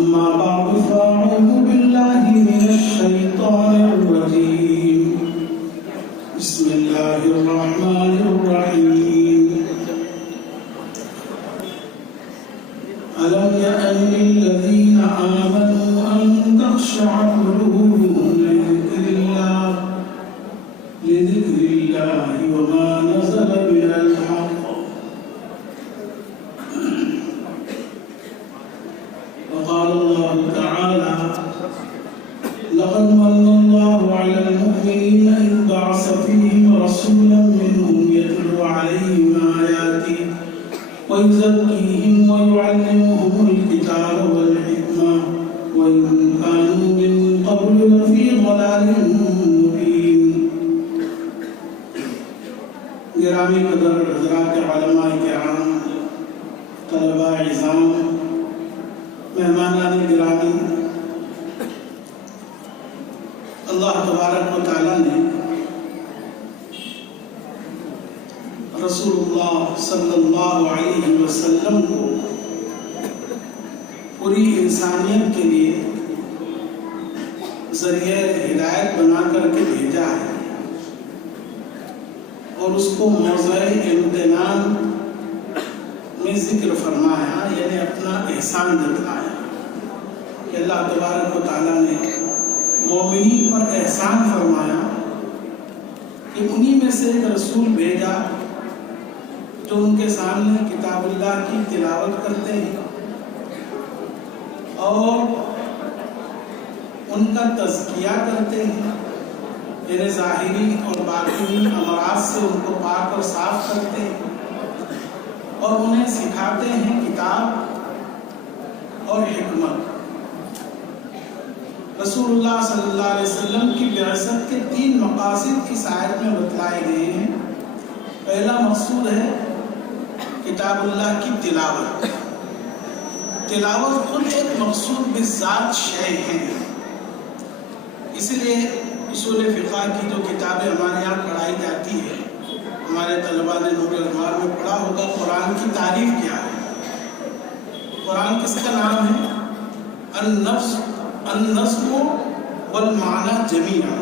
أما بعد فأعوذ بالله من الشيطان الرجيم بسم الله الرحمن الرحيم ألم يأن للذين آمنوا أن تخشع قلوبهم لذكر الله وما نزل من الحق وقال الله تعالى لقد من الله على المؤمنين إذ بعث فيهم رسولا منهم يتلو عليهم آياته ويزكيهم ويعلمهم الكتاب والحكمة وإن كانوا من قبل لفي ضلال مبين. گرامی قدر حضرات علماء کرام، طلبہ عظام، مہمانان گرامی، اللہ تبارک و تعالی نے رسول اللہ صلی اللہ علیہ وسلم کو پوری انسانیت کے لیے ذریعہ ہدایت بنا کر کے بھیجا ہے اور اس کو موضوع امتنان میں ذکر فرمایا، یعنی اپنا احسان جتلایا کہ اللہ تبارک و تعالیٰ نے مومنین پر احسان فرمایا کہ انہی میں سے ایک رسول بھیجا جو ان کے سامنے کتاب اللہ کی تلاوت کرتے ہیں اور ان کا تزکیہ کرتے ہیں، یعنی ظاہری اور باطنی امراض سے ان کو پاک اور صاف کرتے ہیں اور انہیں سکھاتے ہیں کتاب اور حکمت. رسول اللہ صلی اللہ علیہ وسلم کی بعثت کے 3 مقاصد اس آیت میں بتلائے گئے ہیں. پہلا مقصود ہے کتاب اللہ کی تلاوت. تلاوت خود ایک مقصود بذات شے ہے. اس لیے اصول فقہ کی جو کتابیں ہمارے یہاں پڑھائی جاتی ہے، ہمارے طلباء نے نور الانوار میں پڑھا ہوگا قرآن کی تعریف کیا ہے. قرآن کس کا نام ہے؟ النظم والمعنی جمیعا.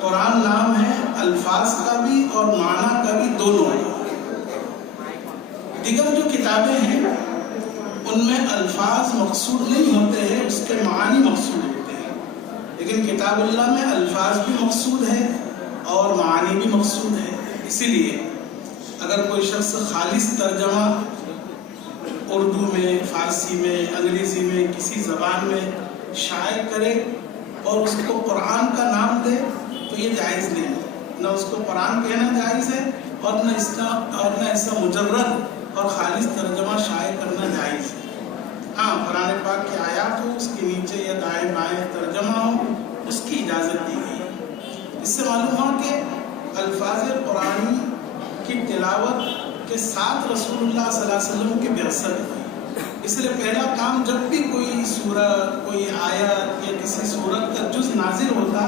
قرآن نام ہے الفاظ کا بھی اور معنی کا بھی، دونوں. دیگر جو کتابیں ہیں ان میں الفاظ مقصود نہیں ہوتے ہیں، اس کے معنی مقصود ہوتے ہیں. لیکن کتاب اللہ میں الفاظ بھی مقصود ہے اور معانی بھی مقصود ہے. اسی لیے اگر کوئی شخص خالص ترجمہ اردو میں، فارسی میں، انگریزی میں، کسی زبان میں شائع کرے اور اس کو قرآن کا نام دے تو یہ جائز نہیں. نہ اس کو قرآن کہنا جائز ہے اور نہ اس کا مجرد اور خالص ترجمہ شائع کرنا جائز ہے. ہاں، قرآن پاک کی آیات ہو، اس کے نیچے یا دائیں بائیں ترجمہ ہو، اس کی اجازت دی گئی. اس سے معلوم ہوا کہ الفاظ قرآنی کی تلاوت کے ساتھ رسول اللہ صلی اللہ علیہ وسلم کی بعثت ہوئی. اس لیے پہلا کام جب بھی کوئی سورت، کوئی آیت یا کسی سورت کا جز نازل ہوتا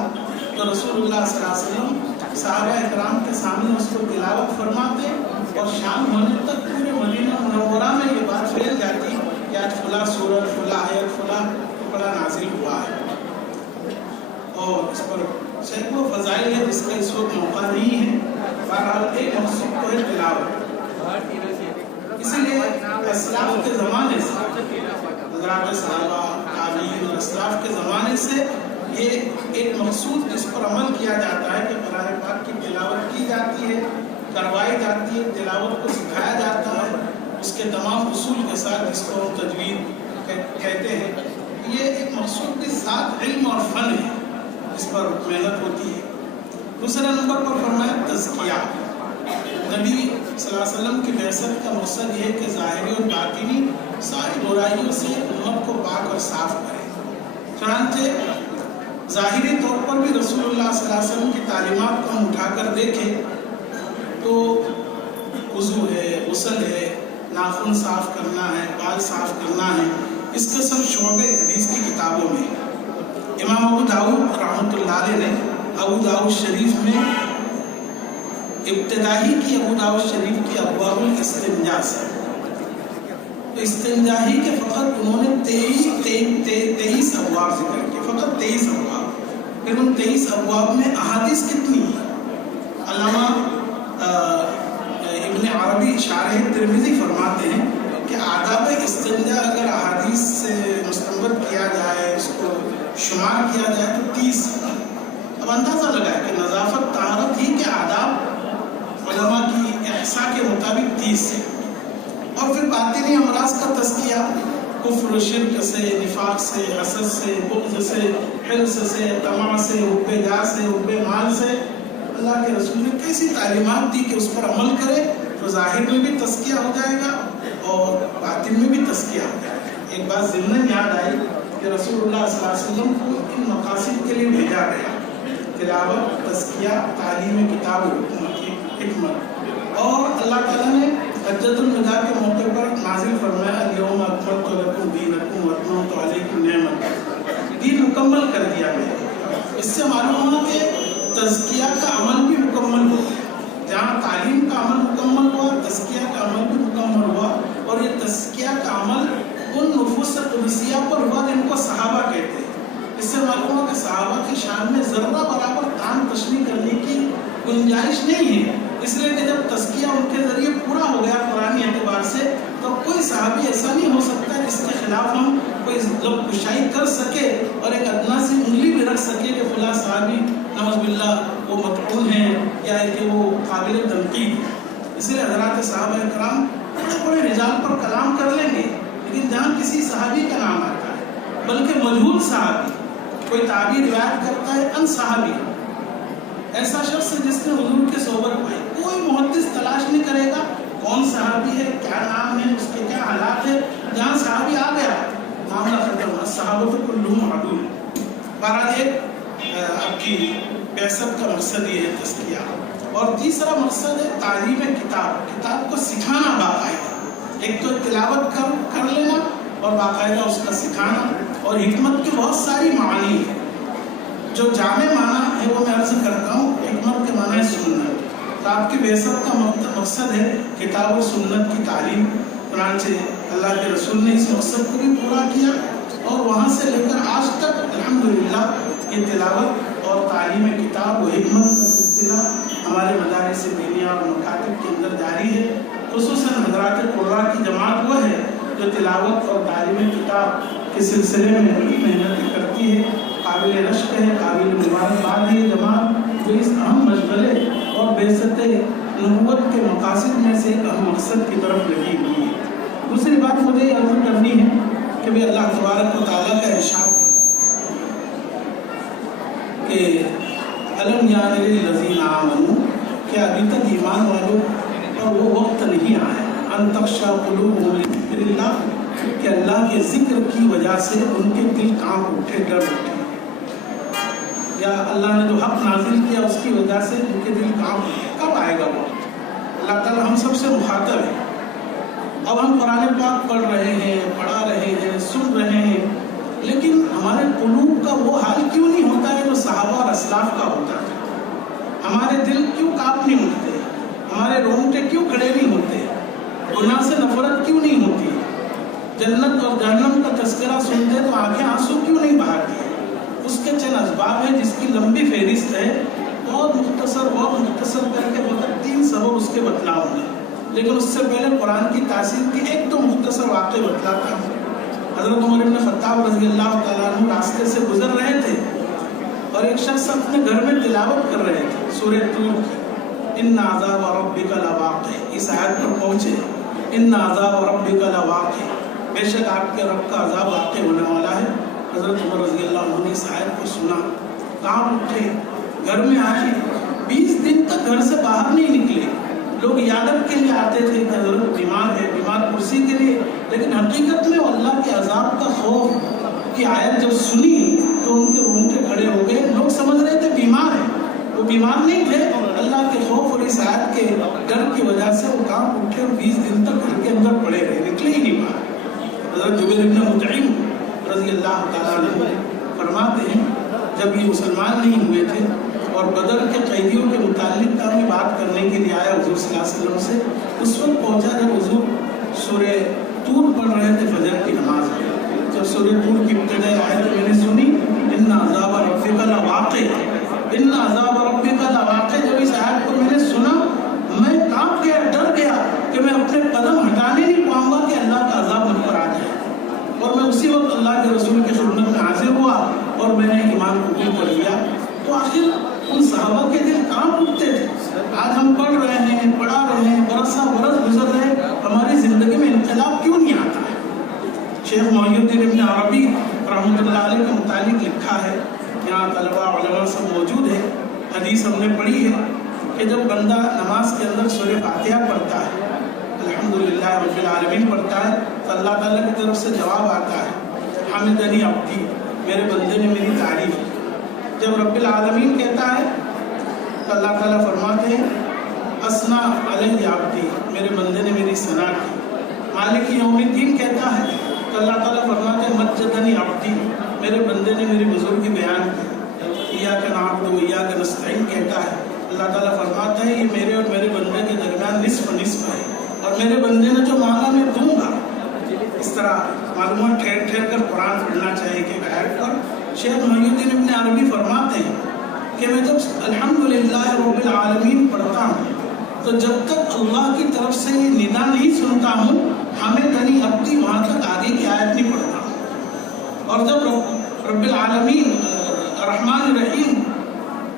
تو رسول اللہ صلی اللہ علیہ وسلم صحابہ اکرام کے سامنے اس کو تلاوت فرماتے اور شام ہونے تک پورے مدینہ منورہ میں یہ بات پھیل جاتی کہ آج فلاں سورت، فلاں آیت، فلاں ٹکڑا نازل ہوا ہے. اور اس پر سینکڑوں فضائل ہے جس کا اس وقت موقع نہیں ہے. بہرحال ایک مقصود تو ہے تلاوت. اسی لیے اسلاف کے زمانے سے، حضرات صحابہ، تابعین اور اسلاف کے زمانے سے یہ ایک مقصود جس پر عمل کیا جاتا ہے کہ قرآن پاک کی تلاوت کی جاتی ہے، کروائی جاتی ہے، تلاوت کو سکھایا جاتا ہے اس کے تمام اصول کے ساتھ، جس کو تجوید کہتے ہیں. یہ ایک مقصود کے ساتھ علم اور فن ہے جس پر محنت ہوتی ہے. دوسرے نمبر پر فرمایا تزکیہ. نبی صلی اللہ علیہ وسلم کی بعثت کا مقصد یہ ہے کہ ظاہری اور باطنی ساری برائیوں سے امت کو پاک اور صاف کرے. چنانچہ ظاہری طور پر بھی رسول اللہ صلی اللہ علیہ وسلم کی تعلیمات کو ہم اٹھا کر دیکھیں تو وضو ہے، غسل ہے، ناخن صاف کرنا ہے، بال صاف کرنا ہے، اس کے سب شعبے حدیث کی کتابوں میں. امام ابو داؤد رحمۃ اللہ علیہ نے ابو داؤد شریف میں ابتدائی کی ابو داؤد شریف کی ابواب الاستنجاء سے تو استنجاہی کے فقط انہوں نے 23 ابواب ذکر کیے، فقط 23 ابواب۔ پھر ان 23 ابواب میں احادیث کتنی ہیں؟ علامہ ابن عربی شارح ترمذی فرماتے ہیں کہ آداب استنجا اگر احادیث سے مستنبط کیا جائے، اس کو شمار کیا جائے تو 30۔ اب اندازہ لگائے کہ نظافت طہارت ہی کے آداب علماء کی احصاء کے مطابق 30 ہے۔ اور پھر باطنی امراض کا تزکیہ، کفر و شرک سے، نفاق سے، حسد سے، بغض سے، حرص سے، طمع سے، حب جاہ سے، حب مال سے، اللہ کے رسول نے کیسی تعلیمات دی کہ اس پر عمل کرے تو ظاہر میں بھی تزکیہ ہو جائے گا اور باطن میں بھی تزکیہ ہو جائے گا۔ ایک بات ضمن یاد آئی کہ رسول اللہ صلی اللہ علیہ وسلم کو ان مقاصد کے لیے بھیجا گیا، تلاوت، تزکیہ، تعلیم کتاب و حکمت، اور اللہ تعالیٰ نے حجۃ الوداع کے موقع پر نازل فرمایا الیوم اکملت لکم دینکم واتممت علیکم نعمتی، دین مکمل کر دیا گیا۔ اس سے معلوم ہوا کہ تزکیہ کا عمل بھی مکمل ہوا، جہاں تعلیم کا عمل مکمل ہوا، تزکیہ کا عمل بھی مکمل ہوا، اور یہ تزکیہ کا عمل ان نفوس قدسیہ پر ہوا جن کو صحابہ کہتے ہیں۔ اس سے معلوم ہوا کہ صحابہ کی شان میں ذرہ برابر تان تشریح کرنے کی گنجائش نہیں ہے، اس لیے کہ جب تزکیہ ان کے ذریعے پورا ہو گیا قرآنی اعتبار سے، تو کوئی صحابی ایسا نہیں ہو سکتا جس کے خلاف ہم کوئی لب کشائی کر سکے اور ایک ادنا سی انگلی بھی رکھ سکے کہ فلاں صحابی نعوذ باللہ وہ مطعون ہیں یا کہ وہ قابل تنقید۔ اس لیے حضرات صحابہ کرام بڑے بڑے رجال پر کلام کر لیں گے، لیکن جہاں کسی صحابی کا نام آتا ہے، بلکہ مجہول صحابی، کوئی تابعی روایت کرتا ہے ان صحابی، ایسا شخص جس نے حضور کی صحبت پائی، کوئی محدث تلاش نہیں کرے گا کون صحابی ہے، کیا نام ہے، اس کے کیا حالات ہے۔ جہاں صحابی آ گیا معاملہ ختم، صحابہ تو کلہم عدول۔ بہرحال ایک آپ کی بعثت کا مقصد یہ ہے تزکیہ، اور تیسرا مقصد ہے تعلیم کتاب، کتاب کو سکھانا باقاعدہ، ایک تو تلاوت کر لینا اور باقاعدہ اس کا سکھانا، اور حکمت کی بہت ساری معانی ہیں۔ جو جامع معنی ہے وہ میں عرض کرتا ہوں، حکمت کے معنی ہے سنت۔ تو آپ کی بعثت کا مقصد ہے کتاب و سنت کی تعلیم، چنانچہ اللہ کے رسول نے اس مقصد کو بھی پورا کیا، اور وہاں سے لے کر آج تک الحمدللہ یہ تلاوت اور تعلیم کتاب و حکمت کا سلسلہ ہمارے مدارس دینیہ اور مکاتب کے اندر جاری ہے۔ خصوصاً حضرات قرآ کی جماعت وہ ہے جو تلاوت اور تعلیم کتاب کے سلسلے میں محنت کرتی ہے، قابل رشک ہے، قابل مبارکباد ہے جماعت جو اس اہم مشغلے اور بعثت نبوت کے مقاصد میں سے ایک اہم مقصد کی طرف لگی ہوئی ہے۔ دوسری بات مجھے یہ عرض کرنی ہے کہ بھی اللہ تبارک و تعالیٰ کا ارشاد ہے کہ الم یعن للذین آمنوا، کہ ابھی تک ایمان والوں اور وہ وقت نہیں آیا، ان تخشع قلوبہم لذکر اللہ، کہ اللہ کے ذکر کی وجہ سے ان کے دل کانپ اٹھے، ڈر اٹھے، یا اللہ نے جو حق نازل کیا اس کی وجہ سے ان کے دل کانپ اٹھے۔ کب آئے گا وہ؟ اللہ تعالیٰ ہم سب سے مخاطب ہے۔ اب ہم قرآن پاک پڑھ رہے ہیں، پڑھا رہے ہیں، سن رہے ہیں، لیکن ہمارے قلوب کا وہ حال کیوں نہیں ہوتا ہے جو صحابہ اور اسلاف کا ہوتا ہے؟ ہمارے دل کیوں کانپ نہیں اٹھتے؟ ہمارے رونگٹے کیوں کھڑے نہیں ہوتے؟ گناہ سے نفرت کیوں نہیں ہوتی؟ جنت اور جہنم کا تذکرہ سنتے تو آنکھیں آنسو کیوں نہیں بہاتی؟ اس کے چند اسباب ہیں جس کی لمبی فہرست ہے، بہت مختصر کر کے فقط 3 سبب اس کے بتلاؤں گا، لیکن اس سے پہلے قرآن کی تاثیر کی ایک تو مختصر واقعہ بتلاتا ہوں۔ حضرت عمر بن خطاب رضی اللہ تعالیٰ عنہ راستے سے گزر رہے تھے اور ایک شخص اپنے گھر میں تلاوت کر رہے تھے سورہ طور کی، ان عذاب ربک لواقع، اس آیت پر پہنچے، ان عذاب ربک لواقع، بے شک آپ کے رب کا عذاب واقع ہونے والا ہے۔ حضرت عمر رضی اللہ عنہ نے اس آیت کو سنا، کہاں اٹھے، گھر میں آئے، 20 دن تک گھر سے باہر نہیں نکلے۔ لوگ عیادت کے لیے آتے تھے کہ حضرت بیمار ہے، بیمار کرسی کے لیے، لیکن حقیقت میں اللہ کے عذاب کا خوف کی آیت جب سنی تو ان کے رونگٹے کھڑے ہو گئے۔ لوگ سمجھ رہے تھے بیمار ہیں، وہ بیمار نہیں تھے، اللہ کے خوف اور اس آیت کے ڈر کی وجہ سے وہ کام اٹھے اور 20 دن تک گھر کے اندر پڑے رہے، نکلے ہی نہیں باہر۔ حضرت جبیر بن مطعم رضی اللہ تعالیٰ عنہ فرماتے ہیں جب یہ مسلمان نہیں ہوئے تھے اور بدر کے قیدیوں کے متعلق کافی بات کرنے کے لیے آیا حضور صلی اللہ علیہ وسلم سے، اس وقت پہنچا جب حضور سورہ طور پڑھ رہے تھے فجر کی نماز میں. جب سورہ طور کی ابتدائی آیت میں نے سنی ان عذاب ربک لواقع، ان عذاب ربک لواقع، جب اس آیت کو میں نے سنا میں کانپ گیا، ڈر گیا کہ میں اپنے قدم ہٹانے نہیں پاؤں گا کہ اللہ کا عذاب مجھ پر آ جائے. اور میں اسی وقت اللہ کے رسول کی خدمت میں حاضر ہوا اور میں نے ایمان قبول کر لیا. تو آخر ان صحابہ کے دل کانپ اٹھتے تھے. آج ہم پڑھ رہے ہیں، پڑھا رہے ہیں، برسا برس گزر رہے، ہماری زندگی میں انقلاب کیوں نہیں آتا ہے؟ شیخ محی الدین ابن عربی رحمۃ اللہ علیہ کے متعلق لکھا ہے، یہاں طلباء علماء سب موجود ہے، حدیث ہم نے پڑھی ہے کہ جب بندہ نماز کے اندر سورہ فاتحہ پڑھتا ہے، الحمدللہ رب العالمین پڑھتا ہے، تو اللہ تعالیٰ کی طرف سے جواب آتا ہے حمدنی عبدی، میرے بندے نے میری تعریف کی. جب رب العالمین کہتا ہے تو اللہ تعالیٰ فرماتے ہیں اسنا علیہ عبدی، میرے بندے نے میری ثنا کی. مالک یوم الدین کہتا ہے تو اللہ تعالیٰ فرماتے ہیں مجدنی عبدی، میرے بندے نے میری بزرگی بیان کی. ایاک نعبد و ایاک نستعین کہتا ہے، اللہ تعالیٰ فرماتا ہے یہ میرے اور میرے بندے کے درمیان نصف نصف ہے، اور میرے بندے نے جو مانگا میں دوں گا. اس طرح معلومات ٹھہر ٹھہر کر قرآن پڑھنا چاہیے کہ آیت پر. شیخ محی الدین ابن عربی فرماتے ہیں کہ میں جب الحمدللہ رب العالمین پڑھتا ہوں تو جب تک اللہ کی طرف سے یہ ندا نہیں سنتا ہوں حمدنی عبدی، وہاں تک آگے کی آیت نہیں پڑھتا ہوں. اور جب رب العالمین رحمان الرحیم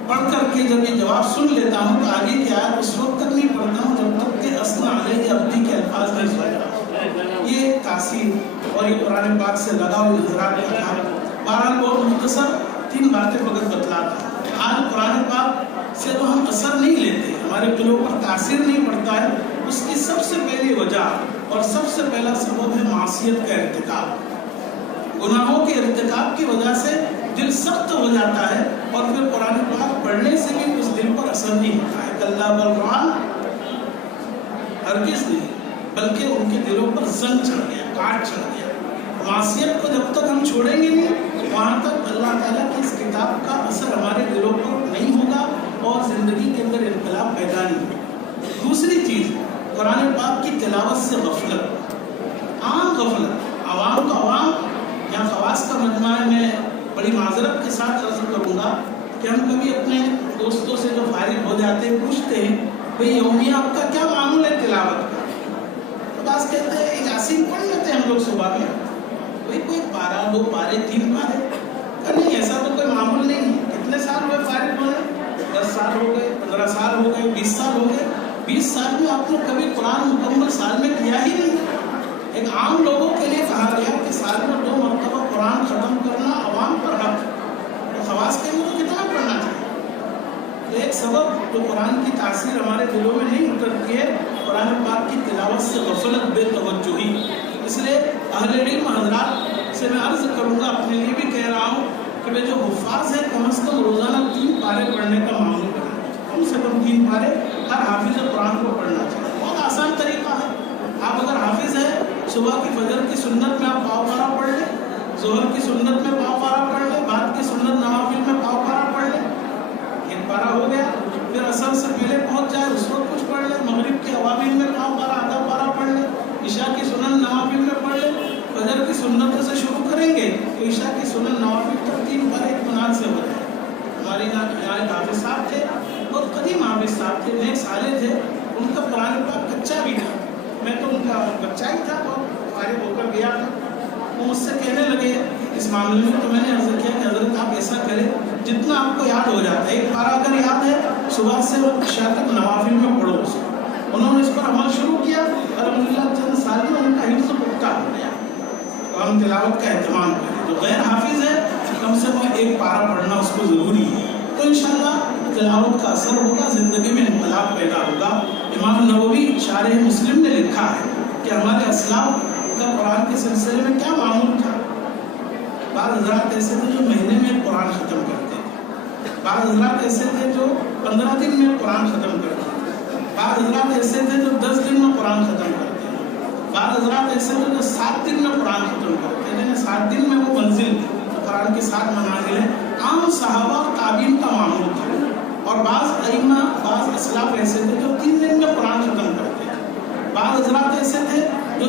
پڑھ کر کے جب یہ جواب سن لیتا ہوں تو آگے کی آیت اس وقت تک نہیں پڑھتا ہوں جب تک کہ اسنا علیہ عبدی کے الفاظ نہیں سنتا. یہ تاثیر اور یہ قرآن پاک سے لگا ہوئے حضرات کا تھا. بہرحال بہت مختصر 3 باتیں فقط بتلاتا. آج قرآن پاک سے تو ہم اثر نہیں لیتے، ہمارے دلوں پر تاثیر نہیں پڑتا ہے. اس کی سب سے پہلی وجہ اور سب سے پہلا سبب ہے معصیت کا ارتکاب. گناہوں کے ارتکاب کی وجہ سے دل سخت ہو جاتا ہے اور پھر قرآن پاک پڑھنے سے بھی اس دل پر اثر نہیں ہوتا ہے. کلا بل قرآن ہرگز نہیں، بلکہ ان کے دلوں پر زنگ چڑھ گیا، کاٹ چڑھ گیا. معصیت کو جب تک ہم چھوڑیں گے نہیں وہاں تک اللہ تعالیٰ کی اس کتاب کا اثر ہمارے دلوں پر نہیں ہوگا اور زندگی کے اندر انقلاب پیدا نہیں ہوگا. دوسری چیز قرآن پاک کی تلاوت سے غفلت، عام غفلت. عوام تو عوام، یہاں خواص کا مجمع ہے. میں بڑی معذرت کے ساتھ عرض کروں گا کہ ہم کبھی اپنے دوستوں سے جو فارغ ہو جاتے ہیں پوچھتے ہیں بھئی یومیہ آپ کا کیا معمول ہے تلاوت کا؟ تو بعض کہتے ہیں یاسین پڑھ لیتے ہیں ہم لوگ صبح میں، بھئی کوئی 12 2 پارے 3 پارے. نہیں، ایسا تو کوئی معمول نہیں ہے. کتنے سال ہوئے فارغ ہوئے؟ 10 سال ہو گئے، 15 سال ہو گئے، 20 سال ہو گئے. 20 سال میں آپ نے کبھی قرآن مکمل سال میں کیا ہی نہیں. ایک عام لوگوں کے لیے کہا گیا کہ سال میں 2 مرتبہ قرآن ختم کرنا عوام پر حق. تو خواص کے لیے تو کتنا پڑھنا چاہیے؟ تو ایک سبب جو قرآن کی تاثیر ہمارے دلوں میں نہیں اترتی ہے قرآن پاک کی تلاوت سے غفلت، بے توجہی. اس لیے اہل علم حضرات سے میں عرض کروں گا، اپنے لیے بھی کہہ رہا ہوں کہ وہ جو حفاظ ہے کم از کم روزانہ 3 پارے پڑھنے کا معمول بنائیں. کم سے کم 3 پارے ہر حافظ قرآن کو پڑھنا چاہیے. بہت آسان طریقہ ہے. آپ اگر حافظ ہے، صبح کی فجر کی سنت میں آپ پاؤ پارا پڑھ لیں، ظہر کی سنت میں پاؤ پارا پڑھ لیں، بعد کی سنت نوافل میں پاؤ پارا پڑھ لیں، 1 پارا ہو گیا. پھر عصر سے پہلے پہنچ جائے اس وقت کچھ پڑھ لیں، مغرب کے اوابین میں پاؤ پارا آدھا پارا پڑھ لیں، عشاء کی سنن نوافل میں پڑھ لیں. فجر کی سنت سے شروع کریں گے تو عشاء کی سنن نوافل تک 3 پارے اطمینان سے ہو جائے. ہمارے یہاں ایک حافظ صاحب تھے، بہت قدیم حافظ صاحب تھے، نیک صالح تھے. ان کا قرآن پاک کچا بھی تھا، میں تو ان کا بچہ ہی تھا، بہت فارغ ہو کر گیا تھا. وہ مجھ سے کہنے لگے اس معاملے میں، تو میں نے عرض کیا کہ حضرت آپ ایسا کریں جتنا آپ کو یاد ہو جاتا ہے. 1 پارا اگر یاد ہے صبح سے عشاء تک نوافل میں پڑھو اس کو. انہوں نے اس پر عمل شروع کیا، الحمدللہ چند سال میں ان کا حفظ پختہ ہو گیا. تو ہم تلاوت کا اہتمام کریں. جو غیر حافظ ہے کم سے کم 1 پارا پڑھنا اس کو ضروری ہے. تو انشاءاللہ تلاوت کا اثر ہوگا، زندگی میں انقلاب پیدا ہوگا. امام نووی شارح مسلم نے لکھا ہے کہ ہمارے اسلاف کا قرآن کے سلسلے میں کیا معمول تھا. بعض حضرات ایسے تھے جو مہینے میں قرآن ختم کرتے تھے، بعض حضرات ایسے تھے جو 15 دن میں قرآن ختم کرتے تھے، بعض حضرات ایسے تھے جو 10 دن میں قرآن ختم کرتے ہیں، بعض حضرات ایسے تھے جو 7 دن میں قرآن ختم کرتے ہیں. 7 دن میں وہ منزل قرآن کے 7 منازل ہیں. عام صحابہ اور تابعین کا معمول تھا. اور بعض ائمہ، بعض اسلاف ایسے تھے جو 3 دن میں قرآن ختم کرتے ہیں. بعض حضرات ایسے تھے جو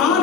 8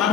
8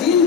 3